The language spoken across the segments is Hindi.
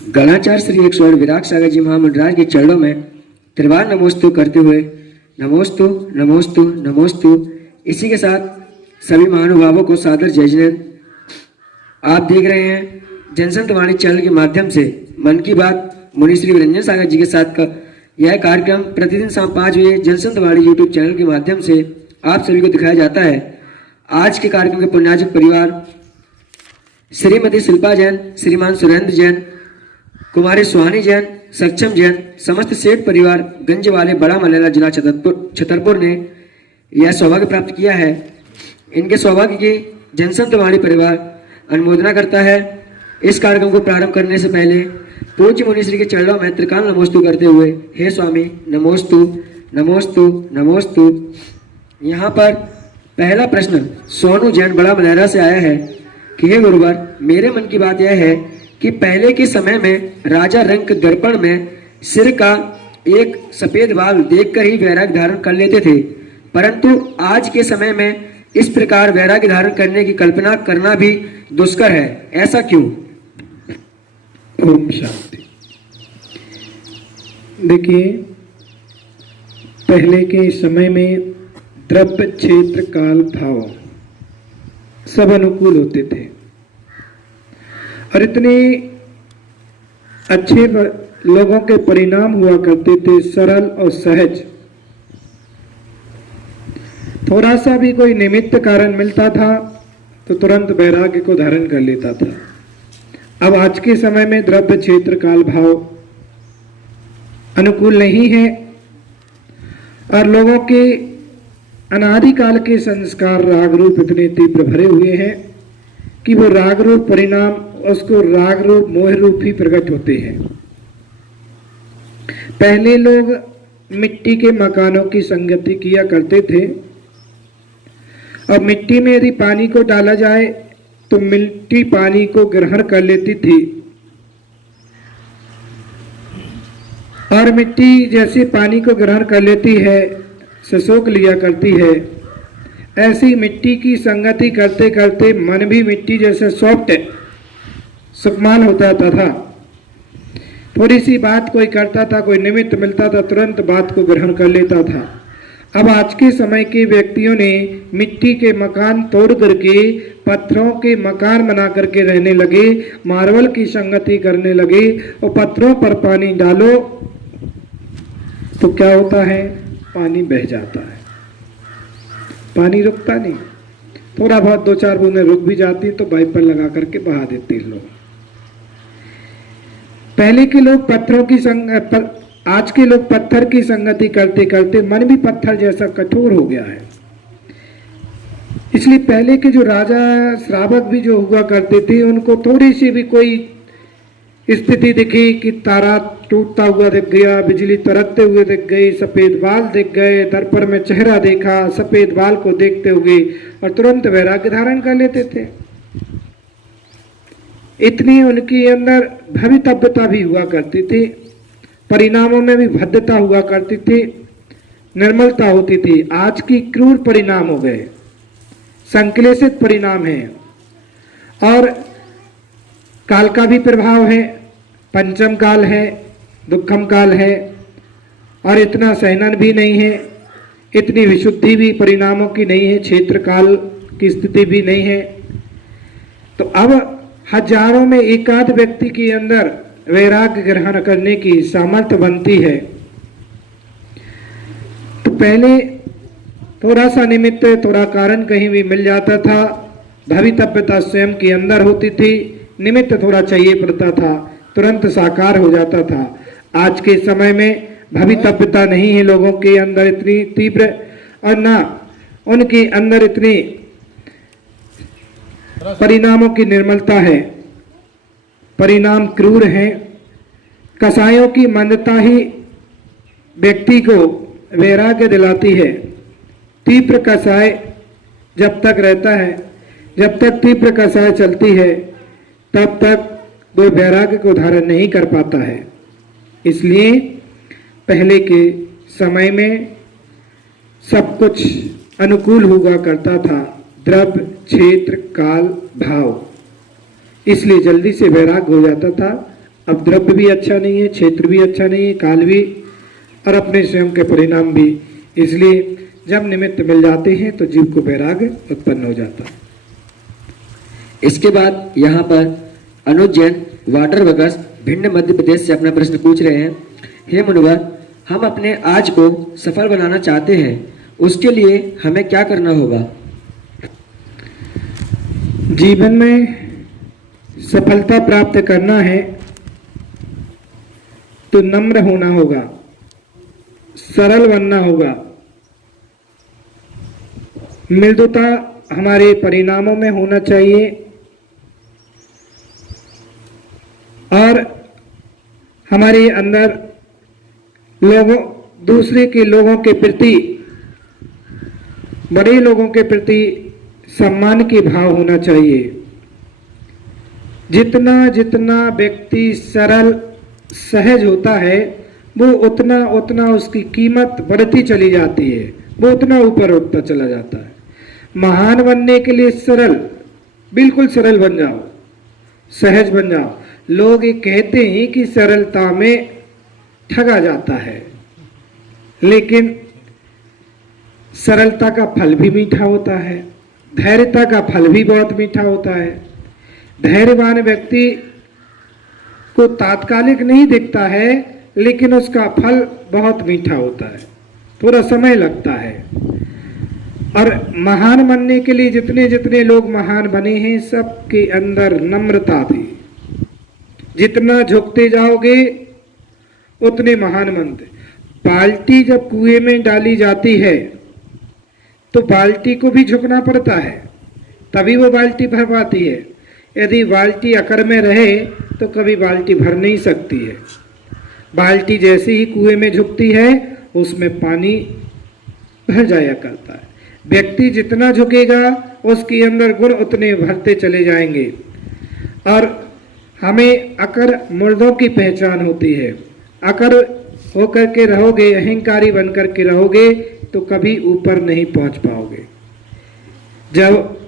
गणाचार्य श्री 108 विराग सागर जी महामंडराज के चरणों में त्रिवार नमोस्तु करते हुए नमोस्तु नमोस्तु नमोस्तु। इसी के साथ सभी महानुभावों को सादर जय जयंत। आप देख रहे हैं जनसंत वाणी चैनल के माध्यम से मन की बात मुनि श्री रंजन सागर जी के साथ का यह कार्यक्रम प्रतिदिन शाम 5 बजे जनसंत वाणी यूट्यूब चैनल के माध्यम से आप सभी को दिखाया जाता है। आज के कार्यक्रम के पुण्यार्चक परिवार श्रीमती शिल्पा जैन, श्रीमान सुरेंद्र जैन, कुमारी सुहानी जैन, सक्षम जैन, समस्त सेठ परिवार गंज वाले बड़ा मलेला जिला छतरपुर ने यह सौभाग्य प्राप्त किया है। इनके सौभाग्य की जनसंत वाणी परिवार अनुमोदना करता है। इस कार्यक्रम को प्रारंभ करने से पहले पूज्य मुनिश्री के चरणों में त्रिकाल नमोस्तु करते हुए हे स्वामी नमोस्तु नमोस्तु नमोस्तु। यहाँ पर पहला प्रश्न सोनू जैन बड़ा मलेरा से आया है कि हे गुरुवर, मेरे मन की बात यह है कि पहले के समय में राजा रंक दर्पण में सिर का एक सफेद बाल देखकर ही वैराग्य धारण कर लेते थे, परंतु आज के समय में इस प्रकार वैराग्य धारण करने की कल्पना करना भी दुष्कर है, ऐसा क्यों? ओम शांति। देखिए, पहले के समय में द्रव्य क्षेत्र काल भाव सब अनुकूल होते थे और इतने अच्छे लोगों के परिणाम हुआ करते थे, सरल और सहज। थोड़ा सा भी कोई निमित्त कारण मिलता था तो तुरंत वैराग्य को धारण कर लेता था। अब आज के समय में द्रव्य क्षेत्र काल भाव अनुकूल नहीं है और लोगों के अनादिकाल के संस्कार राग रूप इतने तीव्र भरे हुए हैं कि वो राग रूप परिणाम उसको राग रूप मोह रूप ही प्रकट होते हैं। पहले लोग मिट्टी के मकानों की संगति किया करते थे और मिट्टी में यदि पानी को डाला जाए तो मिट्टी पानी को ग्रहण कर लेती थी और मिट्टी जैसे पानी को ग्रहण कर लेती है, सोख लिया करती है, ऐसी मिट्टी की संगति करते करते मन भी मिट्टी जैसे सॉफ्ट सुकमान हो जाता था। थोड़ी सी बात कोई करता था, कोई निमित्त मिलता था, तुरंत बात को ग्रहण कर लेता था। अब आज के समय के व्यक्तियों ने मिट्टी के मकान तोड़ करके पत्थरों के मकान बना करके रहने लगे, मार्बल की संगति करने लगे और पत्थरों पर पानी डालो तो क्या होता है, पानी बह जाता है, पानी रुकता नहीं। थोड़ा बहुत 2-4 बूंदें रुक भी जाती तो वाइपर लगा करके बहा देते हैं लोग। पहले के लोग पत्थरों की आज के लोग पत्थर की संगति करते करते मन भी पत्थर जैसा कठोर हो गया है। इसलिए पहले के जो राजा श्रावक भी जो हुआ करते थे उनको थोड़ी सी भी कोई स्थिति दिखी कि तारा टूटता हुआ दिख गया, बिजली तरकते हुए दिख गई, सफेद बाल दिख गए, दर्पण में चेहरा देखा, सफेद बाल को देखते हुए और तुरंत वैराग्य धारण कर लेते थे। इतनी उनके अंदर भवितव्यता भी हुआ करती थी, परिणामों में भी भद्रता हुआ करती थी, निर्मलता होती थी। आज की क्रूर परिणाम हो गए, संक्लेशित परिणाम है और काल का भी प्रभाव है, पंचम काल है, दुखम काल है और इतना सहनन भी नहीं है, इतनी विशुद्धि भी परिणामों की नहीं है, क्षेत्र काल की स्थिति भी नहीं है। तो अब हजारों में एकाध व्यक्ति के अंदर वैराग्य ग्रहण करने की सामर्थ्य बनती है। तो पहले थोड़ा सा निमित्त, थोड़ा कारण कहीं भी मिल जाता था, भवितव्यता स्वयं के अंदर होती थी, निमित्त थोड़ा चाहिए पड़ता था, तुरंत साकार हो जाता था। आज के समय में भवितव्यता नहीं है लोगों के अंदर इतनी तीव्र और ना उनके अंदर इतनी परिणामों की निर्मलता है, परिणाम क्रूर हैं। कसायों की मंदता ही व्यक्ति को वैराग्य दिलाती है। तीव्र कसाय जब तक रहता है, जब तक तीव्र कसाय चलती है तब तक वो वैराग्य को धारण नहीं कर पाता है। इसलिए पहले के समय में सब कुछ अनुकूल हुआ करता था, द्रव्य क्षेत्र काल भाव, इसलिए जल्दी से वैराग्य हो जाता था। अब द्रव्य भी अच्छा नहीं है, क्षेत्र भी अच्छा नहीं है, काल भी, और अपने स्वयं के परिणाम भी। इसलिए जब निमित्त मिल जाते हैं तो जीव को वैराग्य उत्पन्न हो जाता है। इसके बाद यहाँ पर अनुज जैन वाटर वर्कर्स भिंड मध्य प्रदेश से अपना प्रश्न पूछ रहे हैं। हे मुनिवर, हम अपने आज को सफल बनाना चाहते हैं, उसके लिए हमें क्या करना होगा? जीवन में सफलता प्राप्त करना है तो नम्र होना होगा, सरल बनना होगा। मृदुता हमारे परिणामों में होना चाहिए और हमारे अंदर दूसरे के लोगों के प्रति, बड़े लोगों के प्रति सम्मान के भाव होना चाहिए। जितना जितना व्यक्ति सरल सहज होता है वो उतना उतना उसकी कीमत बढ़ती चली जाती है, वो उतना ऊपर उठता चला जाता है। महान बनने के लिए सरल, बिल्कुल सरल बन जाओ, सहज बन जाओ। लोग ये कहते हैं कि सरलता में ठगा जाता है, लेकिन सरलता का फल भी मीठा होता है, धैर्यता का फल भी बहुत मीठा होता है। धैर्यवान व्यक्ति को तात्कालिक नहीं दिखता है, लेकिन उसका फल बहुत मीठा होता है, थोड़ा समय लगता है। और महान बनने के लिए जितने जितने लोग महान बने हैं, सबके अंदर नम्रता थी। जितना झुकते जाओगे उतने महान बनते। बाल्टी जब कुएं में डाली जाती है तो बाल्टी को भी झुकना पड़ता है, तभी वो बाल्टी भर पाती है। यदि बाल्टी अकड़ में रहे तो कभी बाल्टी भर नहीं सकती है। बाल्टी जैसे ही कुएं में झुकती है उसमें पानी भर जाया करता है। व्यक्ति जितना झुकेगा उसके अंदर गुण उतने भरते चले जाएंगे। और हमें अकड़ मुर्दों की पहचान होती है। अकड़ होकर के रहोगे, अहंकारी बनकर के रहोगे तो कभी ऊपर नहीं पहुंच पाओगे। जब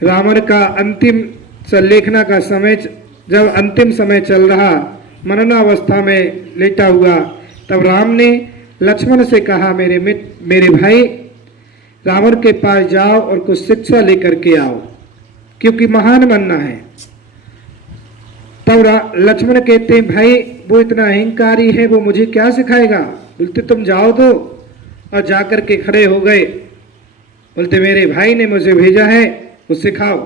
रावण का अंतिम संलेखना का समय, जब अंतिम समय चल रहा, मननावस्था में लेटा हुआ, तब राम ने लक्ष्मण से कहा, मेरे भाई रावण के पास जाओ और कुछ शिक्षा लेकर के आओ, क्योंकि महान बनना है। तब लक्ष्मण कहते हैं, भाई वो इतना अहंकारी है, वो मुझे क्या सिखाएगा? बोलते तुम जाओ तो, और जाकर के खड़े हो गए। बोलते मेरे भाई ने मुझे भेजा है, वो सिखाओ।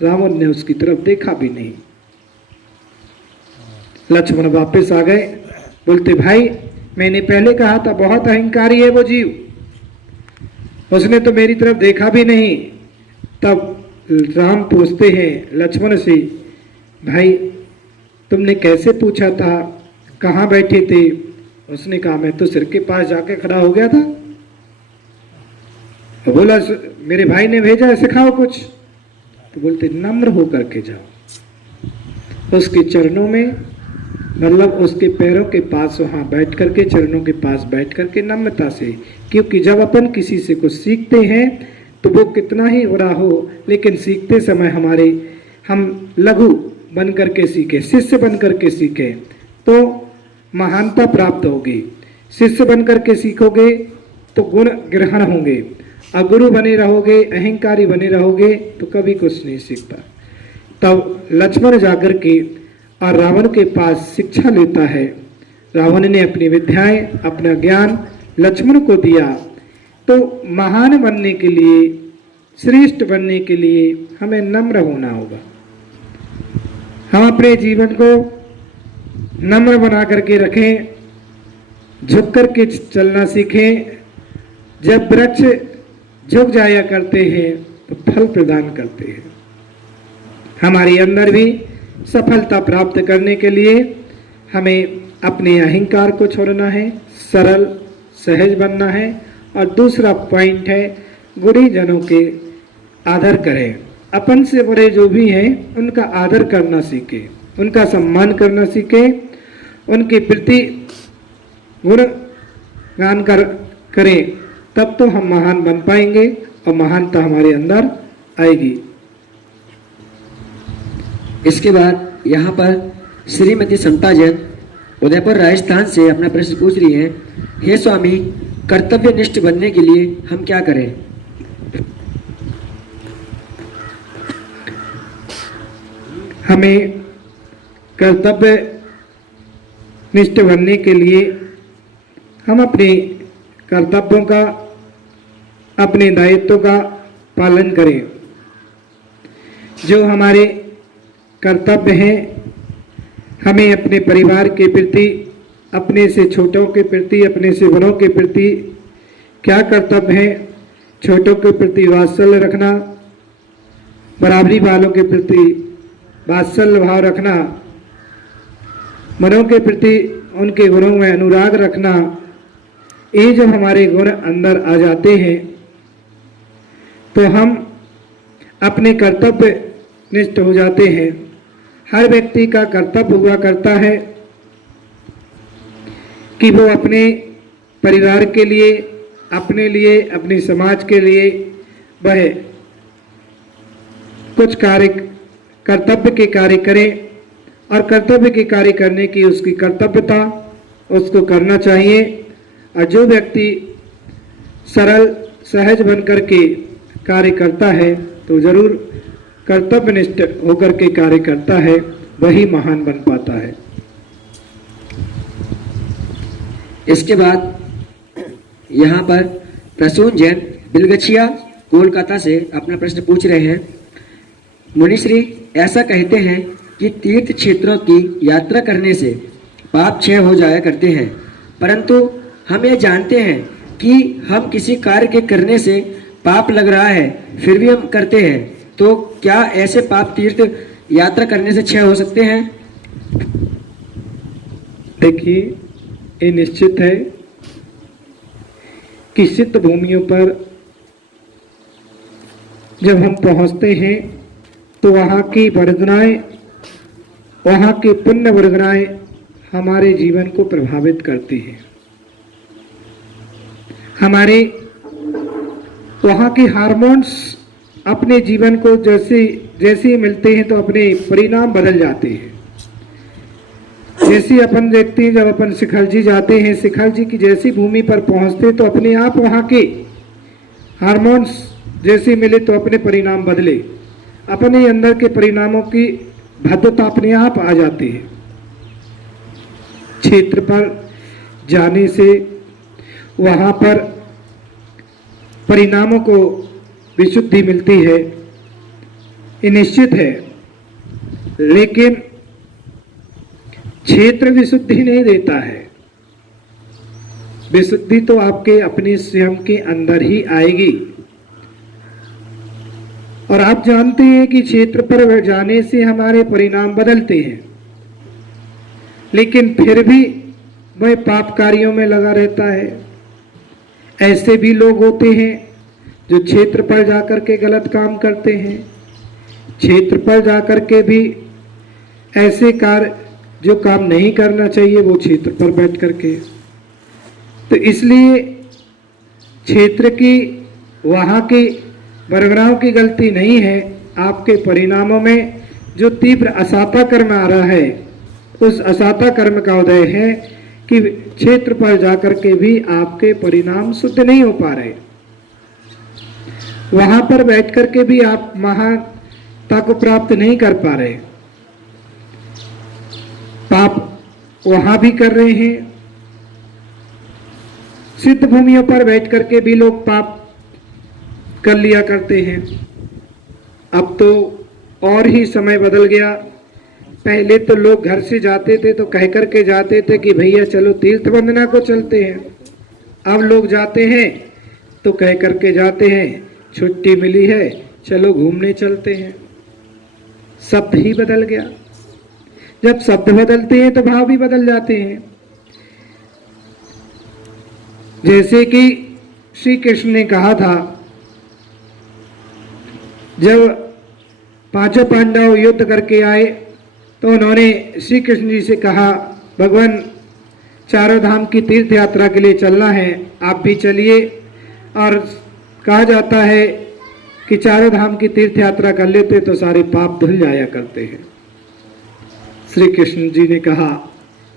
रावण ने उसकी तरफ देखा भी नहीं। लक्ष्मण वापस आ गए, बोलते भाई मैंने पहले कहा था बहुत अहंकारी है वो जीव, उसने तो मेरी तरफ देखा भी नहीं। तब राम पूछते हैं लक्ष्मण से, भाई तुमने कैसे पूछा था, कहाँ बैठे थे? उसने कहा मैं तो सिर के पास जाके खड़ा हो गया था। बोला मेरे भाई ने भेजा है, सिखाओ कुछ। तो बोलते नम्र होकर के जाओ, उसके चरणों में, मतलब उसके पैरों के पास वहां बैठ करके, चरणों के पास बैठ करके नम्रता से। क्योंकि जब अपन किसी से कुछ सीखते हैं तो वो कितना ही बड़ा हो, लेकिन सीखते समय हम लघु बन करके सीखे, शिष्य बन करके सीखे तो महानता प्राप्त होगी। शिष्य बन करके सीखोगे तो गुण ग्रहण होंगे, और गुरु बने रहोगे, अहंकारी बने रहोगे तो कभी कुछ नहीं सीखता। तब लक्ष्मण जाकर के और रावण के पास शिक्षा लेता है। रावण ने अपनी विद्याएं, अपना ज्ञान लक्ष्मण को दिया। तो महान बनने के लिए, श्रेष्ठ बनने के लिए हमें नम्र होना होगा। हम अपने जीवन को नम्र बना करके रखें, झुक करके चलना सीखें। जब वृक्ष झुक जाया करते हैं तो फल प्रदान करते हैं। हमारे अंदर भी सफलता प्राप्त करने के लिए हमें अपने अहंकार को छोड़ना है, सरल सहज बनना है। और दूसरा पॉइंट है, गुरुजनों के आदर करें। अपन से बड़े जो भी हैं उनका आदर करना सीखें, उनका सम्मान करना सीखें, उनके प्रति गुणगान करें, तब तो हम महान बन पाएंगे और महानता हमारे अंदर आएगी। इसके बाद यहाँ पर श्रीमती समता जैन उदयपुर राजस्थान से अपना प्रश्न पूछ रही हैं। हे स्वामी, कर्तव्यनिष्ठ बनने के लिए हम क्या करें? हमें कर्तव्य निष्ठ बनने के लिए हम अपने कर्तव्यों का, अपने दायित्व का पालन करें। जो हमारे कर्तव्य हैं, हमें अपने परिवार के प्रति, अपने से छोटों के प्रति, अपने से बड़ों के प्रति क्या कर्तव्य है? छोटों के प्रति वात्सल्य रखना, बराबरी वालों के प्रति वात्सल्य भाव रखना, बड़ों के प्रति उनके गुणों में अनुराग रखना। ये जब हमारे गुण अंदर आ जाते हैं तो हम अपने कर्तव्य निष्ठ हो जाते हैं। हर व्यक्ति का कर्तव्य हुआ करता है कि वो अपने परिवार के लिए, अपने लिए, अपने समाज के लिए वह कुछ कार्य, कर्तव्य के कार्य करे, और कर्तव्य के कार्य करने की उसकी कर्तव्यता, उसको करना चाहिए। और जो व्यक्ति सरल सहज बनकर के कार्य करता है तो जरूर कर्तव्यनिष्ठ होकर के कार्य करता है, वही महान बन पाता है। इसके बाद यहाँ पर प्रसून जैन बिलगछिया कोलकाता से अपना प्रश्न पूछ रहे हैं। मुनिश्री ऐसा कहते हैं कि तीर्थ क्षेत्रों की यात्रा करने से पाप क्षय हो जाया करते हैं, परंतु हम ये जानते हैं कि हम किसी कार्य के करने से पाप लग रहा है फिर भी हम करते हैं, तो क्या ऐसे पाप तीर्थ यात्रा करने से क्षय हो सकते हैं? देखिए, ये निश्चित है कि सिद्ध भूमियों पर जब हम पहुंचते हैं तो वहाँ की वर्गनाएं, वहाँ की पुण्य वर्गनाएं हमारे जीवन को प्रभावित करती हैं। हमारे वहाँ के हार्मोन्स अपने जीवन को जैसे मिलते हैं तो अपने परिणाम बदल जाते हैं। जैसे अपन देखते हैं, जब अपन शिखरजी जाते हैं, शिखरजी की जैसी भूमि पर पहुँचते हैं तो अपने आप वहाँ के हार्मोन्स जैसे मिले तो अपने परिणाम बदले, अपने अंदर के परिणामों की भद्रता अपने आप आ जाती है। क्षेत्र पर जाने से वहाँ पर परिणामों को विशुद्धि मिलती है, ये निश्चित है। लेकिन क्षेत्र विशुद्धि नहीं देता है। विशुद्धि तो आपके अपने स्वयं के अंदर ही आएगी। और आप जानते हैं कि क्षेत्र पर जाने से हमारे परिणाम बदलते हैं, लेकिन फिर भी वह पाप कार्यों में लगा रहता है। ऐसे भी लोग होते हैं जो क्षेत्र पर जाकर के गलत काम करते हैं, क्षेत्र पर जाकर के भी ऐसे कार्य जो काम नहीं करना चाहिए वो क्षेत्र पर बैठ करके। तो इसलिए क्षेत्र की, वहाँ की वर्गनाओं की गलती नहीं है, आपके परिणामों में जो तीव्र असाता कर्म आ रहा है उस असाता कर्म का उदय है कि क्षेत्र पर जाकर के भी आपके परिणाम शुद्ध नहीं हो पा रहे। वहां पर बैठ करके भी आप महानता को प्राप्त नहीं कर पा रहे, पाप वहां भी कर रहे हैं। सिद्ध भूमियों पर बैठ करके भी लोग पाप कर लिया करते हैं। अब तो और ही समय बदल गया। पहले तो लोग घर से जाते थे तो कह करके जाते थे कि भैया चलो तीर्थ वंदना को चलते हैं। अब लोग जाते हैं तो कह करके जाते हैं छुट्टी मिली है चलो घूमने चलते हैं। शब्द ही बदल गया। जब शब्द बदलते हैं तो भाव भी बदल जाते हैं। जैसे कि श्री कृष्ण ने कहा था, जब पांचों पांडव युद्ध करके आए तो उन्होंने श्री कृष्ण जी से कहा, भगवान चारों धाम की तीर्थ यात्रा के लिए चलना है, आप भी चलिए। और कहा जाता है कि चारों धाम की तीर्थ यात्रा कर लेते तो सारे पाप धुल जाया करते हैं। श्री कृष्ण जी ने कहा,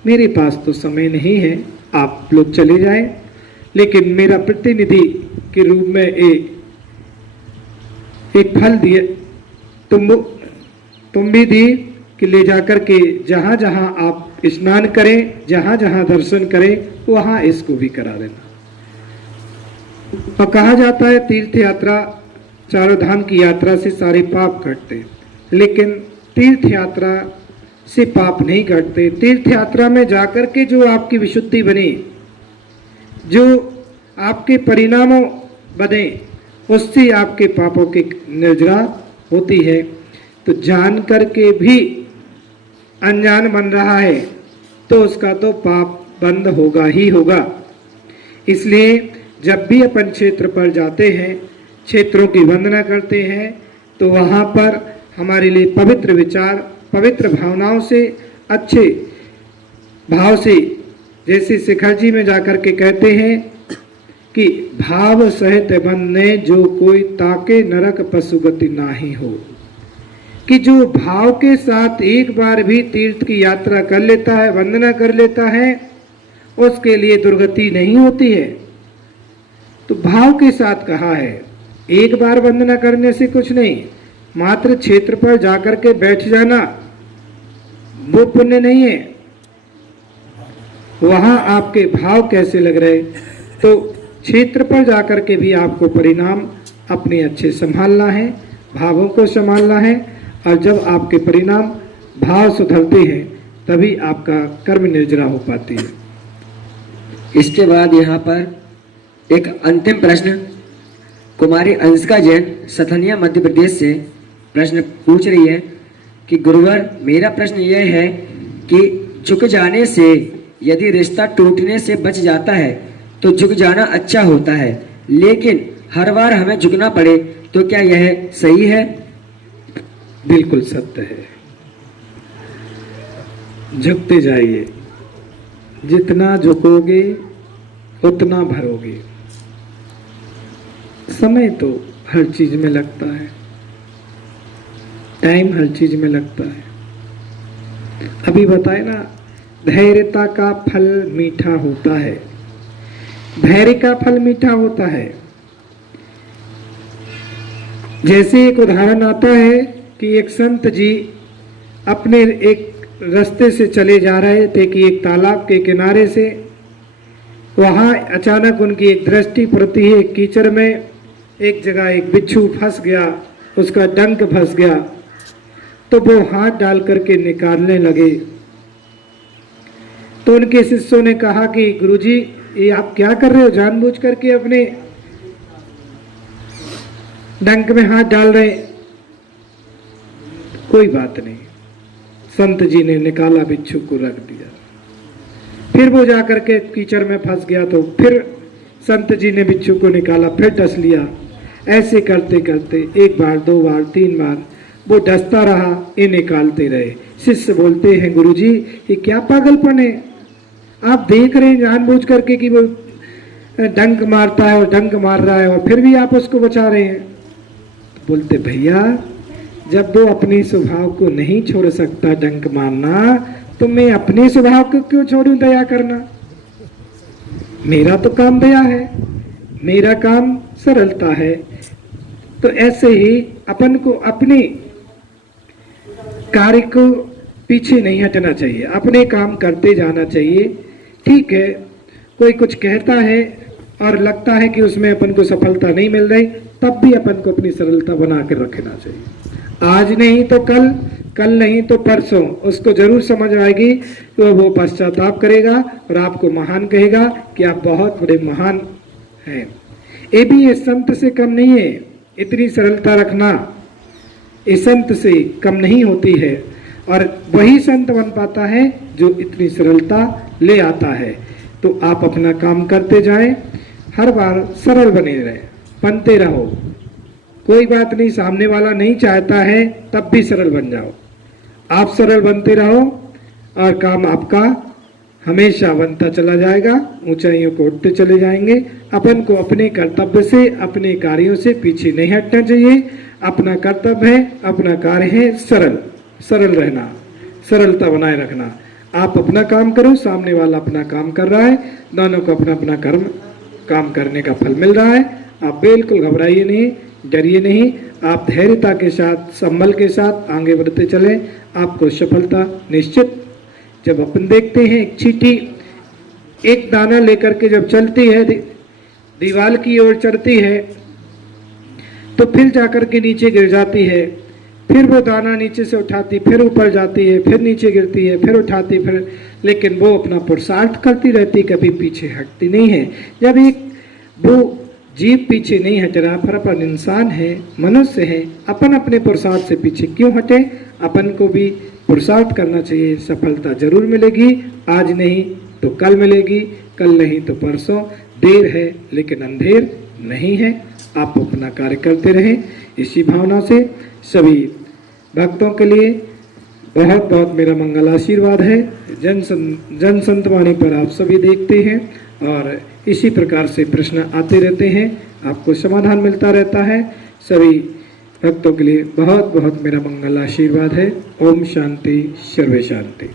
मेरे पास तो समय नहीं है, आप लोग चले जाएं, लेकिन मेरा प्रतिनिधि के रूप में एक फल दिए, तुम भी दी कि ले जाकर के जहाँ जहाँ आप स्नान करें, जहाँ जहाँ दर्शन करें, वहाँ इसको भी करा देना। और कहा जाता है तीर्थ यात्रा, चारों धाम की यात्रा से सारे पाप कटते, लेकिन तीर्थ यात्रा से पाप नहीं कटते। तीर्थ यात्रा में जाकर के जो आपकी विशुद्धि बने, जो आपके परिणामों बने, उससे आपके पापों की निर्जरा होती है। तो जान करके भी अनजान बन रहा है तो उसका तो पाप बंद होगा ही होगा। इसलिए जब भी अपन क्षेत्र पर जाते हैं, क्षेत्रों की वंदना करते हैं, तो वहाँ पर हमारे लिए पवित्र विचार, पवित्र भावनाओं से, अच्छे भाव से, जैसे शिखर जी में जाकर के कहते हैं कि भाव सहित बंधने जो कोई ताके नरक पशुगति नाही हो, कि जो भाव के साथ एक बार भी तीर्थ की यात्रा कर लेता है, वंदना कर लेता है, उसके लिए दुर्गति नहीं होती है। तो भाव के साथ कहा है, एक बार वंदना करने से कुछ नहीं, मात्र क्षेत्र पर जाकर के बैठ जाना वो पुण्य नहीं है। वहां आपके भाव कैसे लग रहे, तो क्षेत्र पर जाकर के भी आपको परिणाम अपने अच्छे संभालना है, भावों को संभालना है। और जब आपके परिणाम भाव सुधरते हैं तभी आपका कर्म निर्जरा हो पाती है। इसके बाद यहाँ पर एक अंतिम प्रश्न कुमारी अंशिका जैन सथनिया मध्य प्रदेश से प्रश्न पूछ रही है कि गुरुवर, मेरा प्रश्न यह है कि झुक जाने से यदि रिश्ता टूटने से बच जाता है तो झुक जाना अच्छा होता है, लेकिन हर बार हमें झुकना पड़े तो क्या यह सही है? बिल्कुल सत्य है। झुकते जाइए, जितना झुकोगे उतना भरोगे। समय तो हर चीज में लगता है, टाइम हर चीज में लगता है। अभी बताए ना, धैर्यता का फल मीठा होता है, धैर्य का फल मीठा होता है। जैसे एक उदाहरण आता है कि एक संत जी अपने एक रास्ते से चले जा रहे थे कि एक तालाब के किनारे से, वहां अचानक उनकी एक दृष्टि पड़ती है, कीचड़ में एक जगह एक बिच्छू फंस गया, उसका डंक फंस गया, तो वो हाथ डाल करके निकालने लगे। तो उनके शिष्यों ने कहा कि गुरुजी, ये आप क्या कर रहे हो, जानबूझ करके अपने डंक में हाथ डाल रहे। कोई बात नहीं, संत जी ने निकाला, बिच्छू को रख दिया। फिर वो जाकर के कीचड़ में फंस गया, तो फिर संत जी ने बिच्छू को निकाला, फिर डस लिया। ऐसे करते करते एक बार, दो बार, तीन बार वो डसता रहा, ये निकालते रहे। शिष्य बोलते हैं, गुरुजी ये क्या पागलपन है, आप देख रहे हैं जानबूझ करके कि वो डंक मारता है और डंक मार रहा है, और फिर भी आप उसको बचा रहे हैं। तो बोलते, भैया जब वो अपने स्वभाव को नहीं छोड़ सकता डंक मारना, तो मैं अपने स्वभाव को क्यों छोड़ूं दया करना? मेरा तो काम दया है, मेरा काम सरलता है। तो ऐसे ही अपन को अपने कार्य को पीछे नहीं हटना चाहिए, अपने काम करते जाना चाहिए। ठीक है, कोई कुछ कहता है और लगता है कि उसमें अपन को सफलता नहीं मिल रही, तब भी अपन को अपनी सरलता बना कर रखना चाहिए। आज नहीं तो कल, कल नहीं तो परसों उसको जरूर समझ आएगी, तो वो पश्चाताप करेगा और आपको महान कहेगा कि आप बहुत बड़े महान हैं। ये भी इस संत से कम नहीं है, इतनी सरलता रखना इस संत से कम नहीं होती है। और वही संत बन पाता है जो इतनी सरलता ले आता है। तो आप अपना काम करते जाएं, हर बार सरल बने रहे, बनते रहो। कोई बात नहीं, सामने वाला नहीं चाहता है तब भी सरल बन जाओ। आप सरल बनते रहो और काम आपका हमेशा बनता चला जाएगा, ऊंचाइयों को उठते चले जाएंगे। अपन को अपने कर्तव्य से, अपने कार्यों से पीछे नहीं हटना चाहिए। अपना कर्तव्य है, अपना कार्य है सरल, सरल रहना। सरलता बनाए रखना। आप अपना काम करो, सामने वाला अपना काम कर रहा है, दोनों को अपना अपना काम करने का फल मिल रहा है। आप बिल्कुल घबराइए नहीं, डरिए नहीं, आप धैर्यता के साथ, संभल के साथ आगे बढ़ते चलें, आपको सफलता निश्चित। जब अपन देखते हैं एक चींटी एक दाना लेकर के जब चलती है, दीवार की ओर चढ़ती है, तो फिर जाकर के नीचे गिर जाती है, फिर वो दाना नीचे से उठाती, फिर ऊपर जाती है, फिर नीचे गिरती है, फिर उठाती, फिर, लेकिन वो अपना पुरुषार्थ करती रहती, कभी पीछे हटती नहीं है। जब एक वो जीव पीछे नहीं हट रहा, पर अपन इंसान है, मनुष्य है, अपन अपने पुरुषार्थ से पीछे क्यों हटे? अपन को भी पुरुषार्थ करना चाहिए, सफलता जरूर मिलेगी, आज नहीं तो कल मिलेगी, कल नहीं तो परसों। देर है लेकिन अंधेर नहीं है। आप अपना कार्य करते रहें, इसी भावना से सभी भक्तों के लिए बहुत बहुत मेरा मंगल आशीर्वाद है। जन संतवाणी पर आप सभी देखते हैं और इसी प्रकार से प्रश्न आते रहते हैं, आपको समाधान मिलता रहता है। सभी भक्तों के लिए बहुत बहुत मेरा मंगल आशीर्वाद है। ओम शांति, सर्वे शांति।